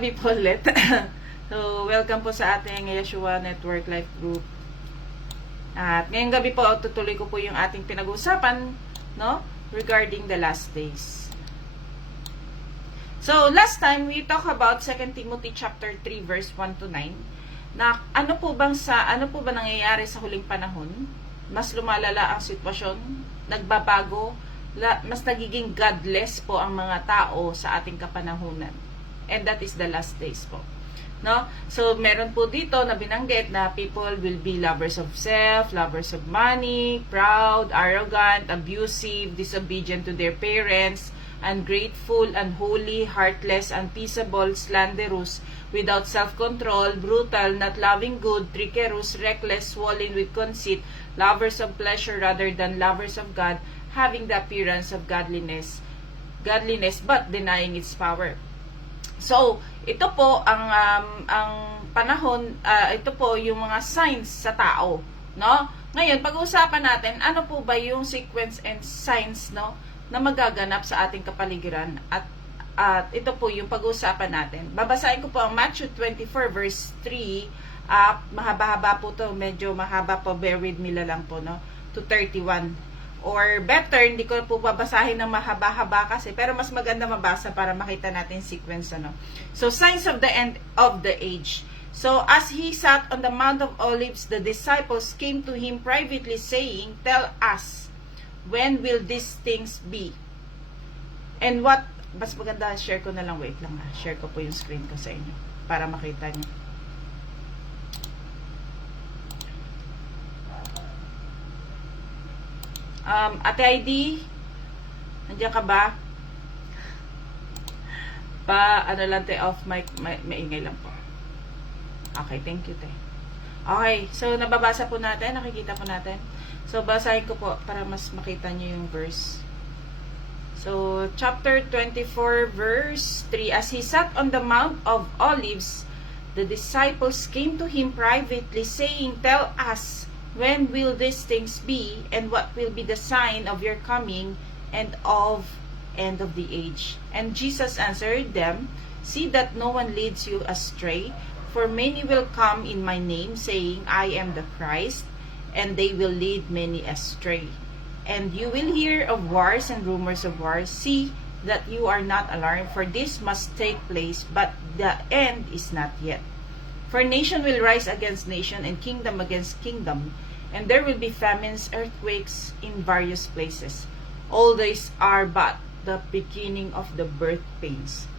People ulit. So, welcome po sa ating Yeshua Network Life Group. At ngayong gabi po, tutuloy ko po yung ating pinag-uusapan, no? Regarding the last days. So, last time, we talk about 2 Timothy chapter 3, verse 1 to 9, na ano po ba nangyayari sa huling panahon? Mas lumalala ang sitwasyon, nagbabago, mas nagiging godless po ang mga tao sa ating kapanahunan. And that is the last days po. No? So, meron po dito na binanggit na people will be lovers of self, lovers of money, proud, arrogant, abusive, disobedient to their parents, ungrateful, unholy, heartless, unpeaceable, slanderous, without self-control, brutal, not loving good, treacherous, reckless, swollen with conceit, lovers of pleasure rather than lovers of God, having the appearance of godliness but denying its power. So, ito po ang panahon, ito po yung mga signs sa tao, no? Ngayon, pag-uusapan natin ano po ba yung sequence and signs, no, na magaganap sa ating kapaligiran, at ito po yung pag-uusapan natin. Babasahin ko po ang Matthew 24 verse 3. Mahaba-haba po to, medyo mahaba po, bear with me lang po, no, to 31. Or better, hindi ko po babasahin ng mahaba-haba kasi, pero mas maganda mabasa para makita natin sequence, ano. So, signs of the end of the age. So, as he sat on the Mount of Olives, the disciples came to him privately saying, "Tell us, when will these things be? And what," mas maganda, share ko na lang, wait lang share ko po yung screen ko sa inyo para makita niyo. Ate ID, nandiyan ka ba? Ano lang te, off mic, maingay lang po. Okay, thank you te. Okay, so nababasa po natin, nakikita po natin. So, basahin ko po para mas makita niyo yung verse. So, chapter 24, verse 3. As he sat on the Mount of Olives, the disciples came to him privately, saying, "Tell us, when will these things be, and what will be the sign of your coming and of end of the age?" And Jesus answered them, "See that no one leads you astray, for many will come in my name, saying, I am the Christ, and they will lead many astray. And you will hear of wars and rumors of wars. See that you are not alarmed, for this must take place, but the end is not yet. For nation will rise against nation, and kingdom against kingdom, and there will be famines, earthquakes in various places. All these are but the beginning of the birth pains.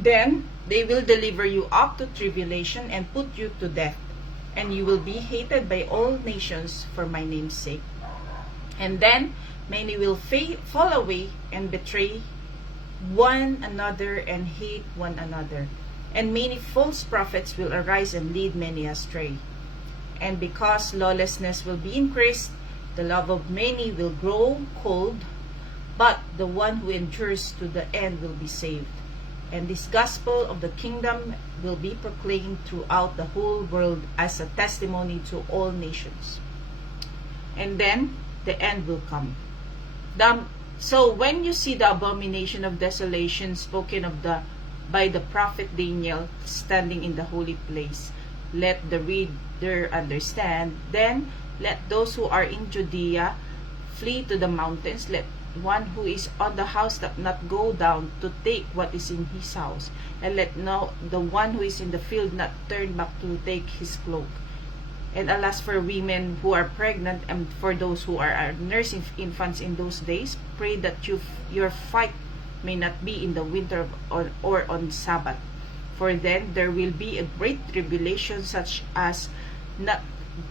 Then they will deliver you up to tribulation and put you to death, and you will be hated by all nations for my name's sake. And then many will fall away and betray one another and hate one another. And many false prophets will arise and lead many astray. And because lawlessness will be increased, the love of many will grow cold, but the one who endures to the end will be saved. And this gospel of the kingdom will be proclaimed throughout the whole world as a testimony to all nations. And then the end will come. So when you see the abomination of desolation spoken of by the prophet Daniel standing in the holy place, let the reader understand. Then let those who are in Judea flee to the mountains. Let one who is on the house not go down to take what is in his house. And let the one who is in the field not turn back to take his cloak. And alas for women who are pregnant, and for those who are nursing infants in those days, pray that your fight may not be in the winter or on Sabbath. For then there will be a great tribulation, such as not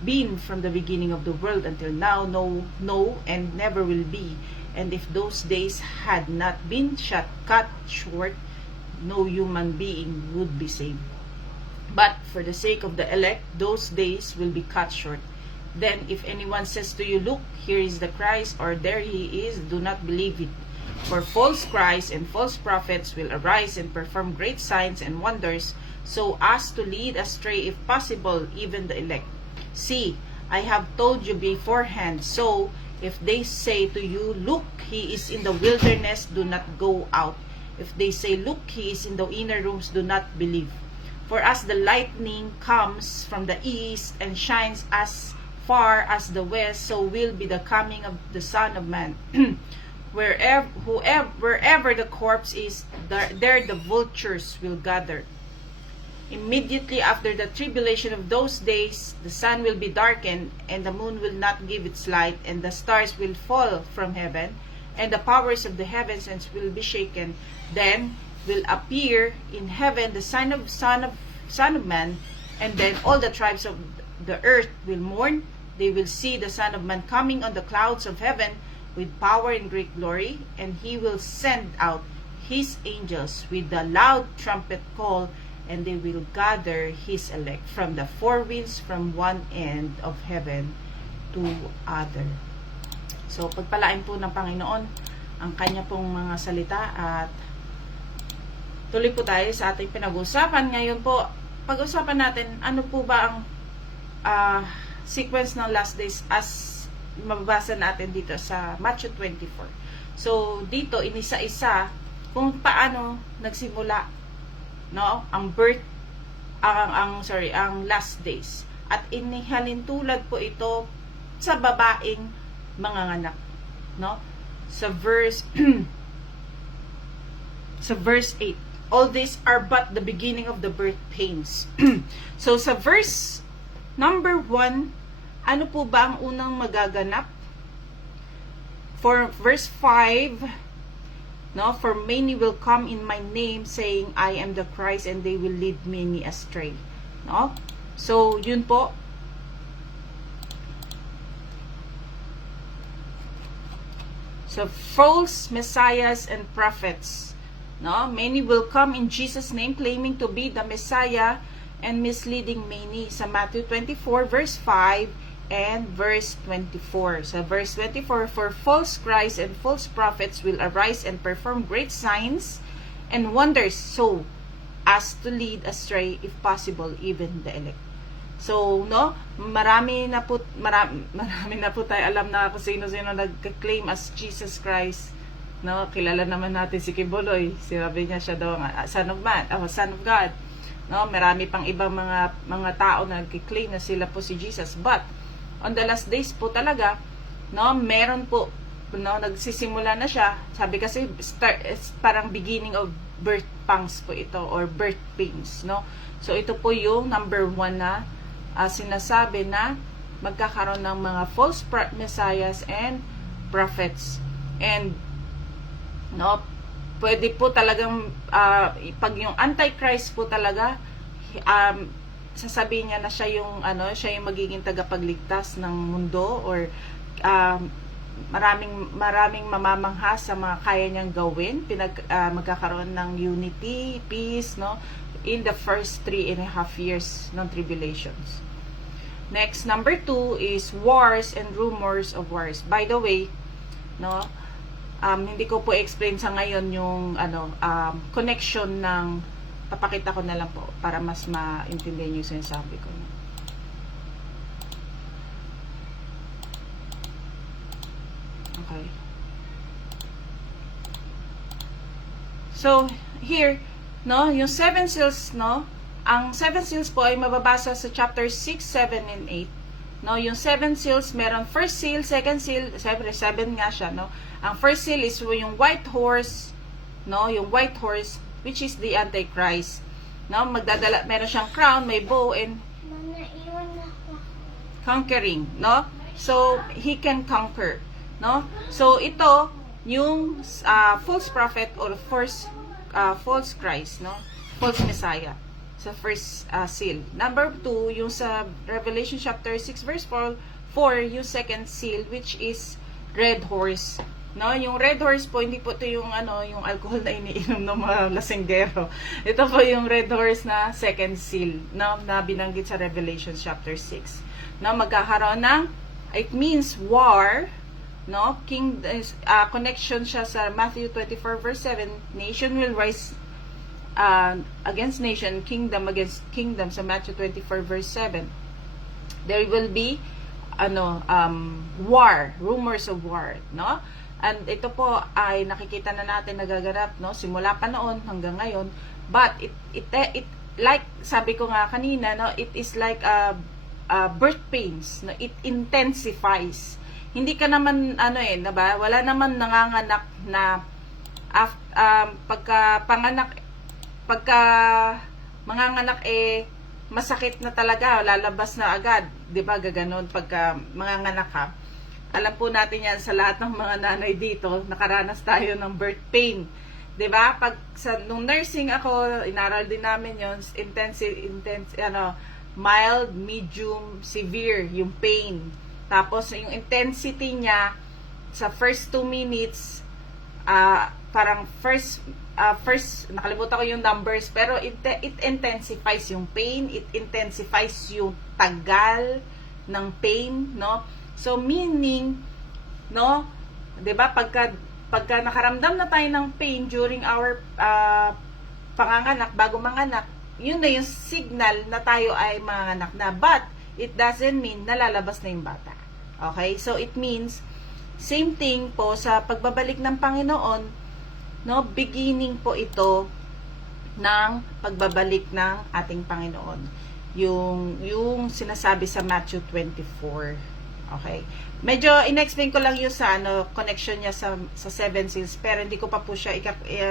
been from the beginning of the world until now, no, and never will be. And if those days had not been cut short, no human being would be saved. But for the sake of the elect, those days will be cut short. Then if anyone says to you, "Look, here is the Christ," or "There he is," do not believe it. For false Christs and false prophets will arise and perform great signs and wonders, so as to lead astray, if possible, even the elect. See, I have told you beforehand. So if they say to you, "Look, he is in the wilderness," do not go out. If they say, look, he is in the inner rooms, do not believe. For as the lightning comes from the east and shines as far as the west, so will be the coming of the Son of Man. Wherever the corpse is, there the vultures will gather. Immediately after the tribulation of those days, the sun will be darkened, and the moon will not give its light, and the stars will fall from heaven, and the powers of the heavens will be shaken. Then will appear in heaven the Son of Man, and then all the tribes of the earth will mourn. They will see the Son of Man coming on the clouds of heaven with power and great glory, and he will send out his angels with a loud trumpet call, and they will gather his elect from the four winds, from one end of heaven to other. So, pagpalain po ng Panginoon ang kanya pong mga salita, at tuloy po tayo sa ating pinag-usapan. Ngayon po, pag-usapan natin ano po ba ang sequence ng last days as mababasa natin dito sa Matthew 24. So, dito, inisa-isa kung paano nagsimula, no, ang last days. At inihalintulad po ito sa babaeng manganganak, no? Sa verse sa verse 8. All these are but the beginning of the birth pains. So sa verse number 1, ano po ba ang unang magaganap? For verse 5, no, for many will come in my name saying, I am the Christ, and they will lead many astray. No? So, yun po. So, false messiahs and prophets. No? Many will come in Jesus' name claiming to be the Messiah and misleading many. Sa Matthew 24, verse 5 and verse 24. So, verse 24, for false Christs and false prophets will arise and perform great signs and wonders, so as to lead astray, if possible, even the elect. So, no, marami na po tayo alam na kung sino-sino nag-claim as Jesus Christ. No, kilala naman natin si Kibuloy. Sinabi niya siya daw Son of Man, Son of God. No, marami pang ibang mga tao na nag-claim na sila po si Jesus. But on the last days po talaga, no, meron po, no, nagsisimula na siya. Sabi kasi parang beginning of birth pangs po ito, or birth pains, no. So ito po yung number 1 na sinasabi na magkakaroon ng mga false messiahs and prophets. And no, pwede po talagang pag yung antichrist po talaga, sasabihin niya na siya yung magiging tagapagligtas ng mundo, or maraming mamamangha sa mga kaya niyang gawin. Magkakaroon ng unity, peace, no, in the first 3.5 years ng tribulations. Next, number 2 is wars and rumors of wars. By the way, no, hindi ko po explain sa ngayon yung connection ng, papakita ko na lang po para mas maintindihan yung sinasabi ko. Okay. So, here, no, yung 7 seals, no, ang 7 seals po ay mababasa sa chapter 6, 7, and 8. No, yung 7 seals, meron first seal, second seal, 7 nga siya, no. Ang first seal is yung white horse, no, yung white horse, which is the Antichrist. No, meron siyang crown, may bow, and conquering, no. So, he can conquer, no. So, ito, yung false prophet or false Christ, no, false Messiah, sa first seal. Number 2, yung sa Revelation chapter 6 verse 4, yung second seal, which is red horse. No, yung red horse po, hindi po ito yung yung alcohol na iniinom ng mga lasinggero. Ito po yung red horse na second seal, no, na binanggit sa Revelation chapter 6. No, magkakaroon ng, it means war, no, connection siya sa Matthew 24 verse 7, nation will rise against nation, kingdom against kingdom, sa Matthew 24 verse 7. There will be war, rumors of war, no. And ito po ay nakikita na natin nagaganap, no, simula pa noon hanggang ngayon. But it like sabi ko nga kanina, no, it is like birth pains, no, it intensifies. Hindi ka naman diba? Wala naman nanganganak na pagka manganganak masakit na talaga, lalabas na agad, 'di ba? Gaganon pagka manganganak ka. Alam po natin 'yan sa lahat ng mga nanay dito, nakaranas tayo ng birth pain. 'Di ba? Nung nursing ako, inaral din namin 'yon, mild, medium, severe yung pain. Tapos yung intensity niya sa first 2 minutes, parang first nakalimutan ko yung numbers, pero it intensifies yung pain, it intensifies yung tagal ng pain, no? So meaning, no, 'di ba, pagka nakaramdam na tayo ng pain during our panganganak, bago manganak, yun na yung signal na tayo ay manganak na. But it doesn't mean nalalabas na yung bata. Okay? So it means same thing po sa pagbabalik ng Panginoon, no, beginning po ito ng pagbabalik ng ating Panginoon. Yung sinasabi sa Matthew 24. Okay? Medyo in-explain ko lang yung sa connection niya sa seven seals, pero hindi ko pa po siya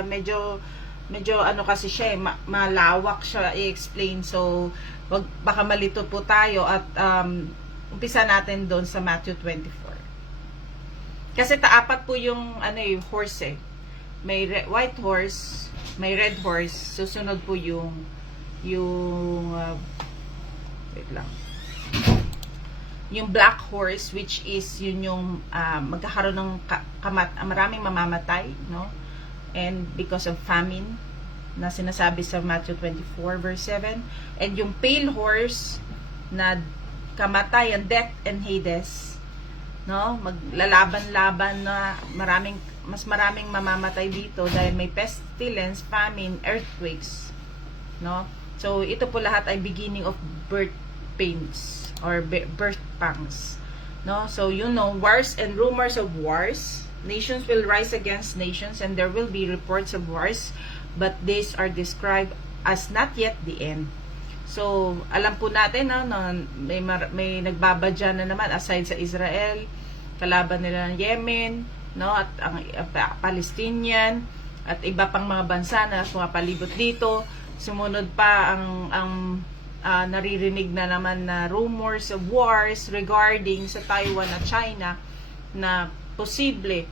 medyo kasi siya malawak siya i-explain. So baka malito po tayo at umpisa natin doon sa Matthew 24. Kasi taapat po yung horse . May white horse, may red horse, susunod po yung wait lang. Yung black horse, which is yun yung magkakaroon ng maraming mamamatay, no? And because of famine na sinasabi sa Matthew 24 verse 7, and yung pale horse na kamatayan, death and Hades, no? Maglalaban-laban na mas maraming mamamatay dito dahil may pestilence, famine, earthquakes, no? So ito po lahat ay beginning of birth pains or birth pangs, no? So wars and rumors of wars, nations will rise against nations, and there will be reports of wars, but these are described as not yet the end. So alam po natin, no, may nagbabadya na naman aside sa Israel, kalaban nila ng Yemen, no, at ang Palestinian at iba pang mga bansa na pumapalibot dito. Sumunod pa ang naririnig na naman na rumors of wars regarding sa Taiwan at China, na posible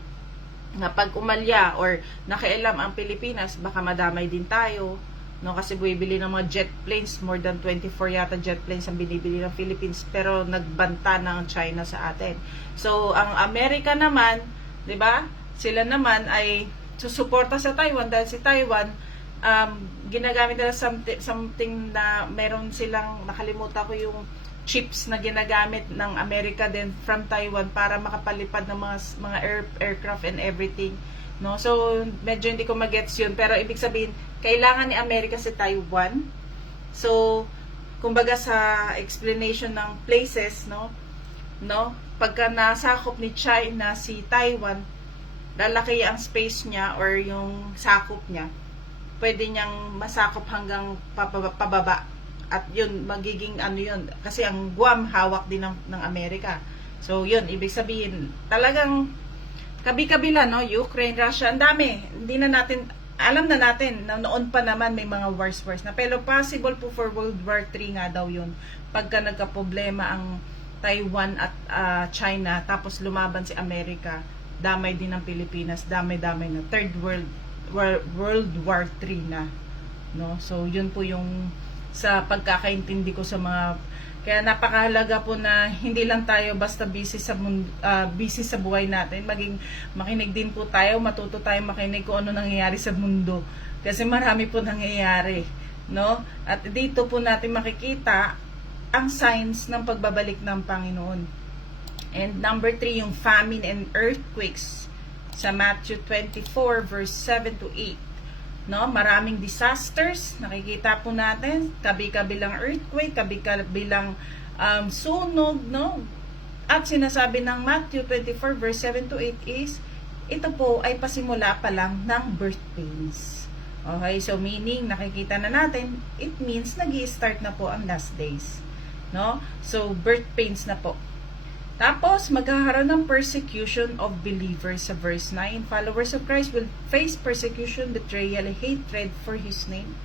na pag umalya or nakialam ang Pilipinas, baka madamay din tayo, no, kasi bumibili ng mga jet planes, more than 24 yata jet planes ang binibili ng Philippines, pero nagbanta ng China sa atin. So ang Amerika naman, 'di ba? Sila naman ay susuporta sa Taiwan dahil si Taiwan ginagamit nila something na meron silang, nakalimutan ko yung chips na ginagamit ng Amerika din from Taiwan para makapalipad ng mga aircraft and everything, no? So medyo hindi ko magets yun, pero ibig sabihin kailangan ni Amerika si Taiwan. So kumbaga sa explanation ng places, no, pagka nasakop ni China si Taiwan, lalaki ang space niya or yung sakop niya, pwede niyang masakop hanggang pababa. At yun, magiging yun. Kasi ang Guam, hawak din ng Amerika. So yun, ibig sabihin, talagang kabi-kabila, no? Ukraine, Russia, ang dami. Hindi na natin, alam na natin, na noon pa naman may mga wars na. Pero possible po for World War III nga daw yun. Pagka nagka-problema ang Taiwan at China, tapos lumaban si Amerika, damay din ng Pilipinas, damay-damay na. Third World War III na, no? So yun po yung sa pagkakaintindi ko sa mga, kaya napakahalaga po na hindi lang tayo basta busy sa buhay natin, makinig din po tayo, matuto tayo makinig kung ano nangyayari sa mundo, kasi marami po nangyayari, no? At dito po natin makikita ang signs ng pagbabalik ng Panginoon. And number 3, yung famine and earthquakes sa Matthew 24 verse 7 to 8. No, maraming disasters nakikita po natin, kabi-kabilang earthquake, kabi-kabilang sunog, no? At sinasabi ng Matthew 24 verse 7 to 8 is ito po ay pasimula pa lang ng birth pains. Okay, so meaning, nakikita na natin, it means nag-i-start na po ang last days. No? So, birth pains na po. Tapos, magkakaroon ng persecution of believers sa verse 9. Followers of Christ will face persecution, betrayal, hatred for His name.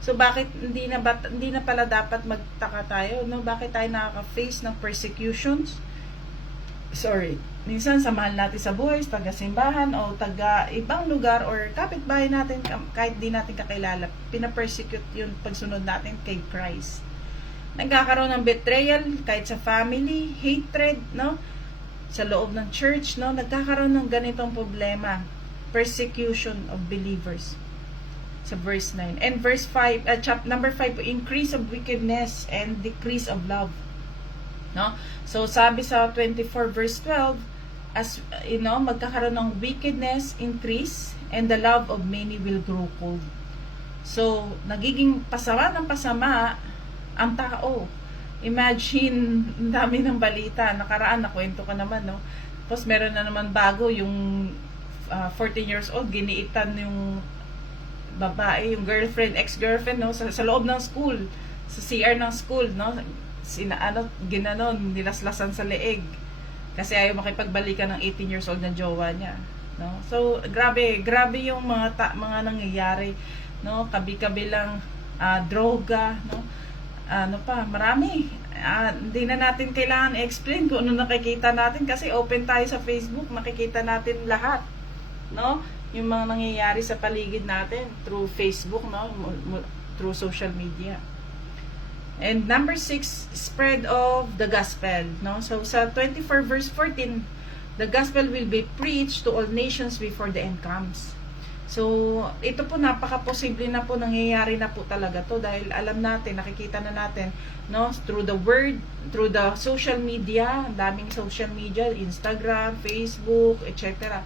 So, bakit hindi na pala dapat magtaka tayo? No? Bakit tayo nakaka-face ng persecutions? Minsan samahan natin sa buhay, taga-simbahan o taga-ibang lugar or kapitbahay natin, kahit di natin kakilala, pina-persecute yung pagsunod natin kay Christ. Nagkakaroon ng betrayal kahit sa family, hatred, no? Sa loob ng church, no? Nagkakaroon ng ganitong problema, persecution of believers. Sa verse 9. And verse 5, number 5, increase of wickedness and decrease of love. No? So sabi sa 24 verse 12, as magkakaroon ng wickedness increase and the love of many will grow cold. So nagiging pasama ng pasama ang tao. Imagine, ang dami ng balita. Nakaraan, nakwento ka naman, no? Tapos meron na naman bago, yung 14 years old, giniitan yung babae, yung girlfriend, ex-girlfriend, no? Sa loob ng school, sa CR ng school, no? Ginanon, nilaslasan sa leeg. Kasi ayaw makipagbalikan ng 18 years old na jowa niya, no? So, grabe yung mga nangyayari, no? Kabi-kabilang droga, no? Marami. Hindi na natin kailangan i-explain kung ano nakikita natin kasi open tayo sa Facebook, makikita natin lahat, no? Yung mga nangyayari sa paligid natin through Facebook, no? Through social media. And number 6, spread of the gospel, no? So sa 24 verse 14, the gospel will be preached to all nations before the end comes. So, ito po napaka-posible na po, nangyayari na po talaga to dahil alam natin, nakikita na natin, no, through the word, through the social media, daming social media, Instagram, Facebook, etc.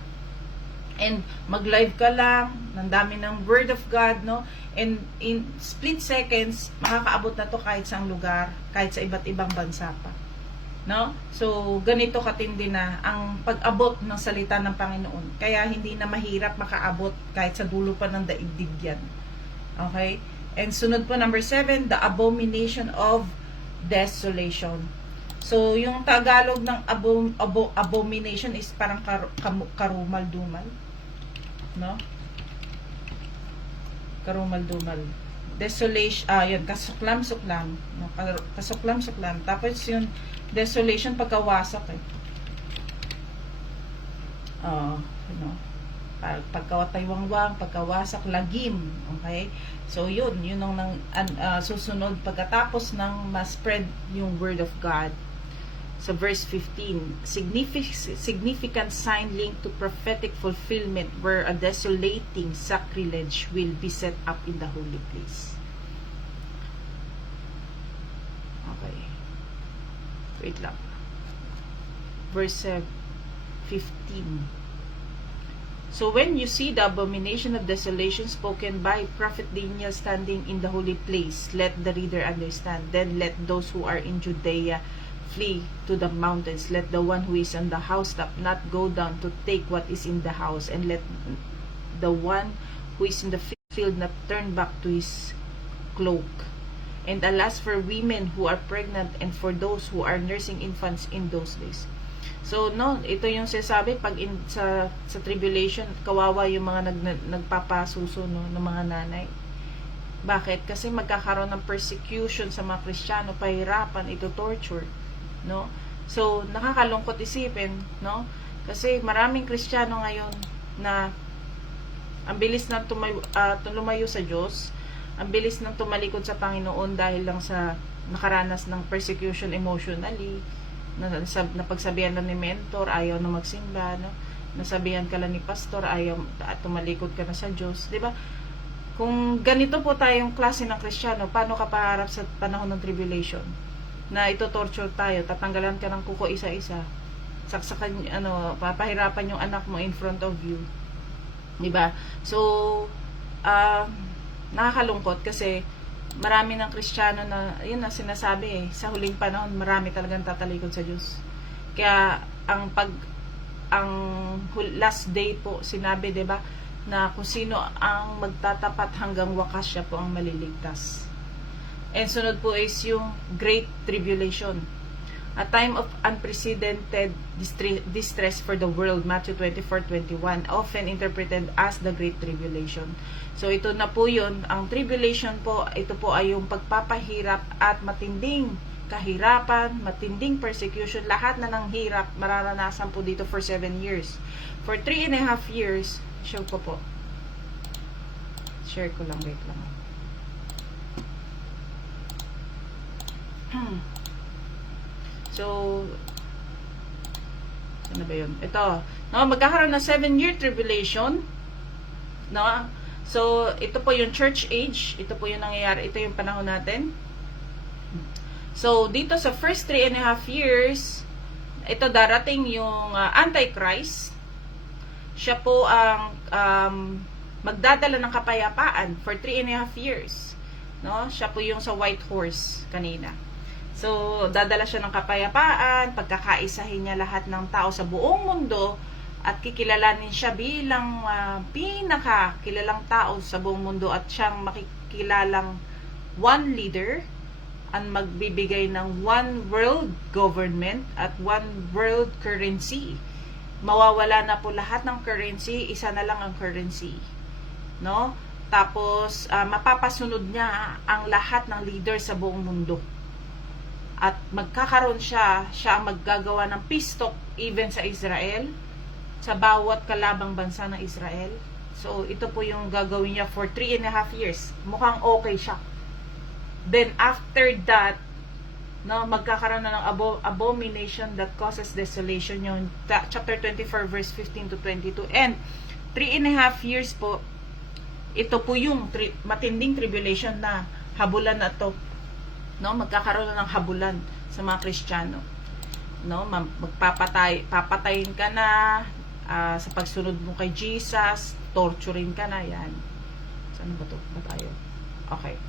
And mag-live ka lang, ng dami ng word of God, no, and in split seconds, makakaabot na to kahit sa lugar, kahit sa iba't ibang bansa pa. No? So, ganito katindi na ang pag-abot ng salita ng Panginoon. Kaya hindi na mahirap makaabot kahit sa dulo pa ng daigdig yan. Okay? And sunod po, number 7, the abomination of desolation. So, yung Tagalog ng abomination is parang karumal-dumal. No? Karumal-dumal. Desolation, yun, kasuklam-suklam. No? Kasuklam-suklam. Tapos yung desolation, pagkawasak pagkawataywangwang, pagkawasak, lagim. Okay? So, yun ang susunod pagkatapos ng ma-spread yung word of God. Sa verse 15, significant sign linked to prophetic fulfillment where a desolating sacrilege will be set up in the holy place. Okay. Wait lang. Verse 15. So when you see the abomination of desolation spoken by Prophet Daniel standing in the holy place, let the reader understand. Then let those who are in Judea flee to the mountains. Let the one who is on the housetop not go down to take what is in the house. And let the one who is in the field not turn back to his cloak. And alas for women who are pregnant and for those who are nursing infants in those days. So, no, ito yung sinasabi pag sa tribulation, kawawa yung mga nagpapasuso, no, ng mga nanay. Bakit? Kasi magkakaroon ng persecution sa mga Kristiyano, pahirapan, ito torture, no? So, nakakalungkot isipin, no? Kasi maraming Kristiyano ngayon na ang bilis na lumayo sa Diyos, ang bilis nang tumalikod sa Panginoon dahil lang sa nakaranas ng persecution emotionally, napagsabihan na ni mentor, ayaw na magsimba, no? Nasabihan ka lang ni pastor, ayaw tumalikod ka na sa Diyos, di ba? Kung ganito po tayong klase ng Kristiyano, paano ka paharap sa panahon ng tribulation? Na ito torture tayo, tatanggalan ka ng kuko isa-isa, saksakan, papahirapan yung anak mo in front of you, di ba? So, nakakalungkot kasi marami ng Kristiyano na, yun na sinasabi sa huling panahon, marami talagang tatalikod sa Diyos. Kaya, ang ang last day po, sinabi, 'di ba, na kung sino ang magtatapat hanggang wakas, siya po ang maliligtas. And sunod po is yung Great Tribulation. A time of unprecedented distress for the world, Matthew 24:21, often interpreted as the Great Tribulation. So ito na po yun, ang tribulation po, ito po ay yung pagpapahirap at matinding kahirapan, matinding persecution, lahat na ng hirap, mararanasan po dito for 7 years. For 3.5 years, show ko po. Share ko lang, wait lang. So, saan ba yun? Ito, no, magkakaroon ng 7-year tribulation, no? So, ito po yung church age, ito po yung nangyayari, ito yung panahon natin. So, dito sa first 3.5 years, ito darating yung Antichrist. Siya po ang magdadala ng kapayapaan for 3.5 years. No? Siya po yung sa white horse kanina. So, dadala siya ng kapayapaan, pagkakaisahin niya lahat ng tao sa buong mundo, at kikilalanin siya bilang pinakakilalang tao sa buong mundo, at siyang makikilalang one leader, ang magbibigay ng one world government at one world currency. Mawawala na po lahat ng currency, isa na lang ang currency. No? Tapos, mapapasunod niya ang lahat ng leader sa buong mundo. At magkakaroon siya ang maggagawa ng peace talk even sa Israel, sa bawat kalabang bansa ng Israel. So, ito po yung gagawin niya for 3.5 years. Mukhang okay siya. Then, after that, no, magkakaroon na ng abomination that causes desolation, yung chapter 24, verse 15 to 22. And, 3.5 years po, ito po yung matinding tribulation na habulan na to. No, magkakaroon na ng habulan sa mga Kristiyano. No, papatayin ka na, sa pagsunod mo kay Jesus, torturing ka na, yan. Saan ba to? Ba tayo? Okay.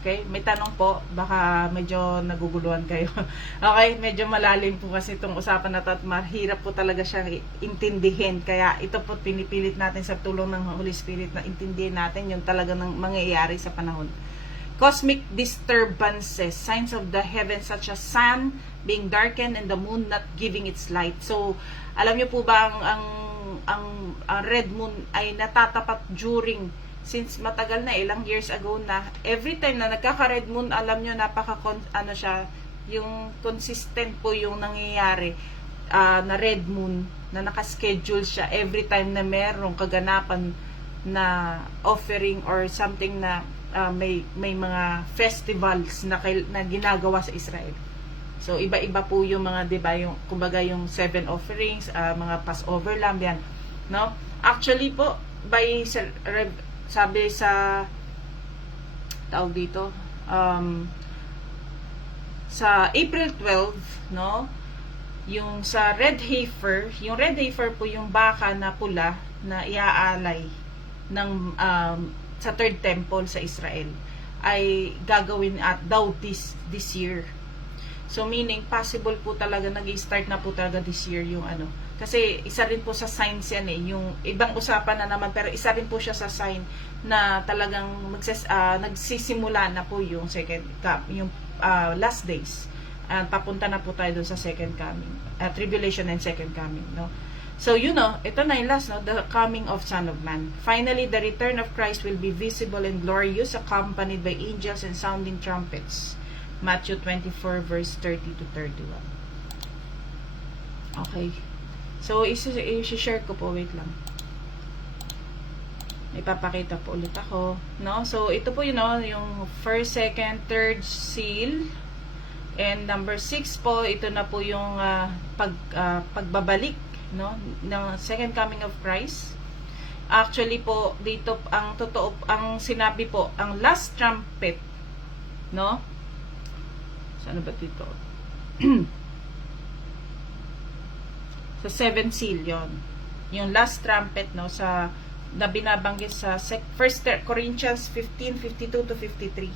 Okay, may tanong po, baka medyo naguguluhan kayo. Okay, medyo malalim po kasi itong usapan na to, at mahirap po talaga siyang intindihin, kaya ito po pinipilit natin sa tulong ng Holy Spirit na intindihin natin yung talagang mangyayari sa panahon. Cosmic disturbances, signs of the heavens such as sun being darkened and the moon not giving its light. So, alam niyo po ba ang red moon ay natatapat during, since matagal na, ilang years ago na, every time na nagkaka-red moon, alam nyo, yung consistent po yung nangyayari na red moon, na nakaschedule siya every time na merong kaganapan na offering or something na may mga festivals na ginagawa sa Israel. So, iba-iba po yung mga, diba, yung, kumbaga yung 7 offerings, mga Passover lamb, yan. No? Actually po, sabi sa tawag dito, sa April 12, no, yung sa red heifer, yung red heifer po yung baka na pula na iaalay ng sa third temple sa Israel, ay gagawin at daw this year. So meaning possible po talaga, nag-start na po talaga this year yung ano. Kasi isa rin po sa signs yan yung ibang usapan na naman, pero isa rin po siya sa sign na talagang nagsisimula na po yung last days. Papunta na po tayo doon sa second coming, tribulation and second coming, no? So, ito na yung last, no? The coming of Son of Man. Finally, the return of Christ will be visible and glorious, accompanied by angels and sounding trumpets. Matthew 24, verse 30 to 31. Okay. So, i-share ko po. Wait lang. Ipapakita po ulit ako. No? So, ito po yung first, second, third seal. And number 6 po, ito na po yung pagbabalik, no, ng second coming of Christ. Actually po, dito, ang totoo, ang sinabi po, ang last trumpet, no? Saan ba dito? Sa 7 seal yon, yung last trumpet, no, sa na binabanggit sa 1 Corinthians 15:52 to 53.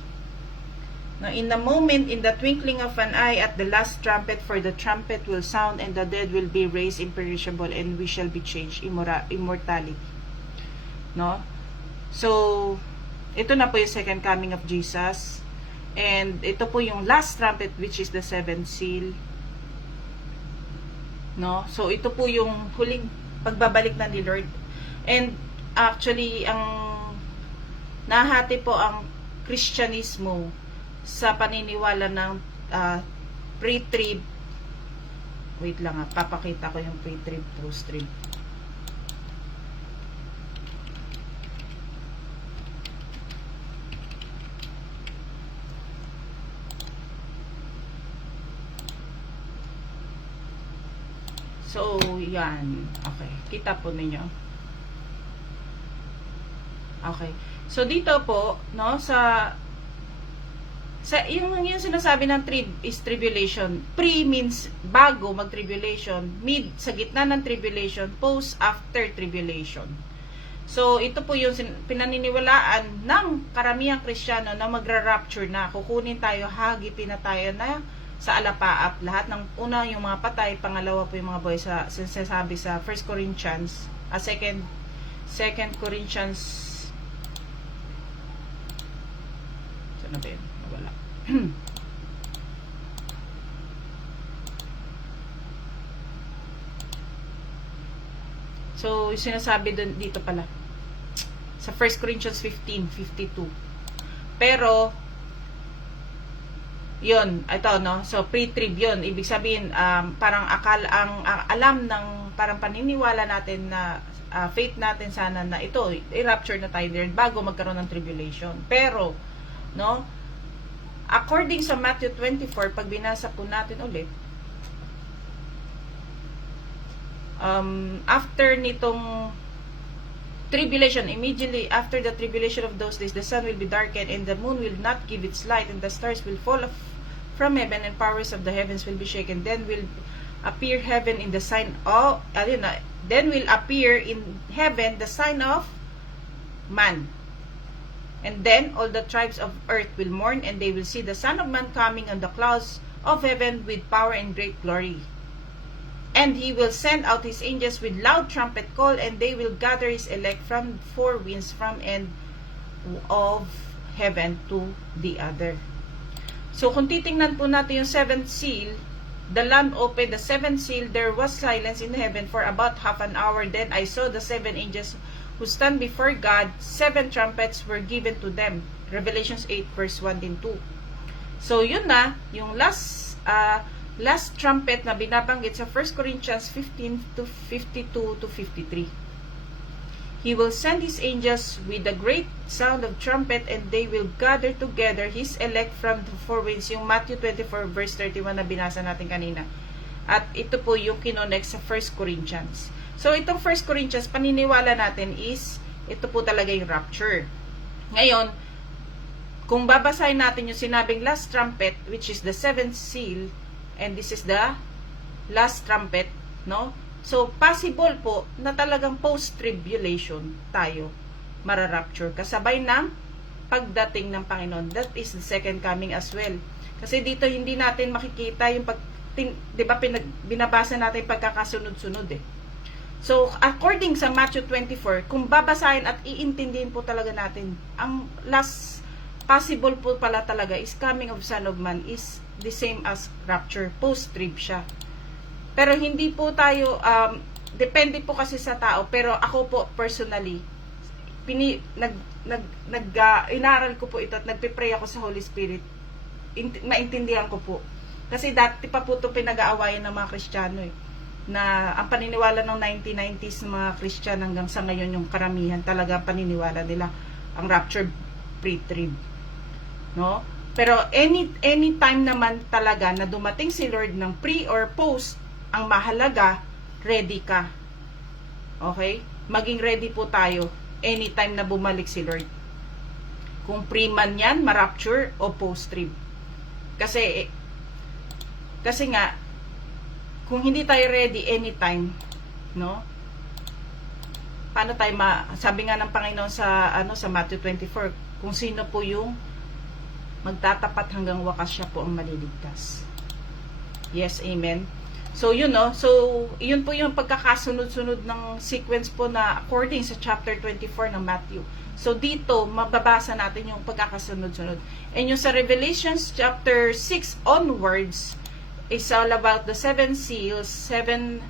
Now, in the moment, in the twinkling of an eye, at the last trumpet, for the trumpet will sound, and the dead will be raised imperishable, and we shall be changed, immortality. No? So, ito na po yung second coming of Jesus. And ito po yung last trumpet, which is the seventh seal. No? So, ito po yung huling pagbabalik na ni Lord. And, actually, ang nahati po ang Kristyanismo sa paniniwala ng pre-trib. Wait lang papakita ko yung pre-trib, post-trib. So, yan. Okay. Kita po ninyo. Okay. So, dito po, no, sa yung sinasabi ng trib is tribulation. Pre means bago mag-tribulation, mid sa gitna ng tribulation, post after tribulation. So ito po yung pinaniniwalaan ng karamihang Kristiyano na magra-rapture na. Kukunin tayo, hagipin na tayo na sa alapaap. Lahat ng una yung mga patay, pangalawa po yung mga buhay sa sinasabi sa 1 Corinthians, 2 Corinthians. Saan na ba yun? Wala. So, yung sinasabi dito pala sa 1 Corinthians 15:52. Pero yun, ito no. So, pre-trib yun. Ibig sabihin, parang alam ng parang paniniwala natin na faith natin sana na ito, i-rapture na tayo there bago magkaroon ng tribulation. Pero, no, according sa Matthew 24, pag binasa po natin ulit, after nitong tribulation, immediately after the tribulation of those days, the sun will be darkened, and the moon will not give its light, and the stars will fall from heaven, and powers of the heavens will be shaken. Then will appear heaven in the sign of, then will appear in heaven the sign of man. And then all the tribes of earth will mourn, and they will see the Son of Man coming on the clouds of heaven with power and great glory. And he will send out his angels with loud trumpet call, and they will gather his elect from four winds, from end of heaven to the other. So kung titingnan po natin yung seventh seal, the Lamb opened the seventh seal, there was silence in heaven for about half an hour. Then I saw the seven angels who stand before God. 7 trumpets were given to them. Revelations 8 verse 1 and 2. So yun na, yung last trumpet na binabanggit sa 1 Corinthians 15 to 52 to 53. He will send his angels with a great sound of trumpet, and they will gather together his elect from the four winds. Yung Matthew 24 verse 31 na binasa natin kanina. At ito po yung kinonek sa 1 Corinthians. So itong 1 Corinthians, paniniwala natin is, ito po talaga yung rapture. Ngayon, kung babasahin natin yung sinabing last trumpet, which is the seventh seal, and this is the last trumpet, no? So, possible po na talagang post-tribulation tayo mararapture kasabay ng pagdating ng Panginoon. That is the second coming as well. Kasi dito hindi natin makikita yung di ba binabasa natin pagkakasunod-sunod eh. So, according sa Matthew 24, kung babasahin at iintindihin po talaga natin, ang last possible po pala talaga is coming of Son of Man is the same as rapture, post-trib siya. Pero hindi po tayo, depende po kasi sa tao, pero ako po personally, inaral ko po ito at nagpipray ako sa Holy Spirit, maintindihan ko po. Kasi dati pa po ito pinag-aawayan ng mga Kristiyano eh, na ang paniniwala ng 1990s ng mga Kristiyano hanggang sa ngayon yung karamihan talaga paniniwala nila ang rapture pre-trib. No? Pero any time naman talaga na dumating si Lord ng pre or post, ang mahalaga, ready ka. Okay? Maging ready po tayo anytime na bumalik si Lord. Kung pre man yan, ma-rapture o post-trib. Kasi nga, kung hindi tayo ready anytime, no? Paano tayo sabi nga ng Panginoon sa sa Matthew 24, kung sino po yung magtatapat hanggang wakas siya po ang maliligtas. Yes, amen. So, yun, no? So, yun po yung pagkakasunod-sunod ng sequence po na according sa chapter 24 ng Matthew. So, dito, mababasa natin yung pagkakasunod-sunod. And yung sa Revelations chapter 6 onwards, is all about the 7 seals, 7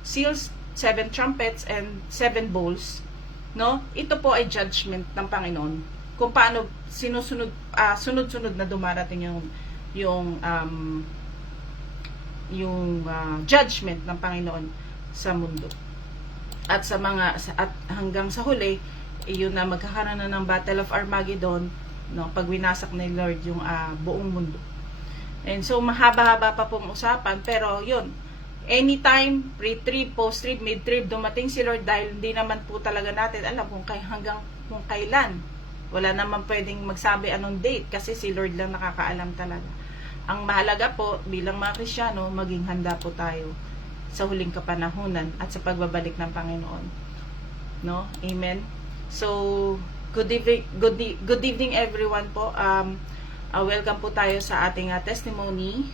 seals, 7 trumpets, and 7 bowls. No? Ito po ay judgment ng Panginoon. Kung paano sunod-sunod na dumarating yung judgment ng Panginoon sa mundo. At hanggang sa huli, yun na magkakaroon na ng Battle of Armageddon, no, pag winasak ni Lord yung buong mundo. And so mahaba-haba pa pong usapan, pero yun, anytime, pre-trib, post-trib, mid-trib, dumating si Lord, dahil hindi naman po talaga natin alam kung kailan. Wala naman pwedeng magsabi anong date, kasi si Lord lang nakakaalam talaga. Ang mahalaga po, bilang mga Kristyano, maging handa po tayo sa huling kapanahunan at sa pagbabalik ng Panginoon. No? Amen? So, good evening everyone po. Welcome po tayo sa ating testimony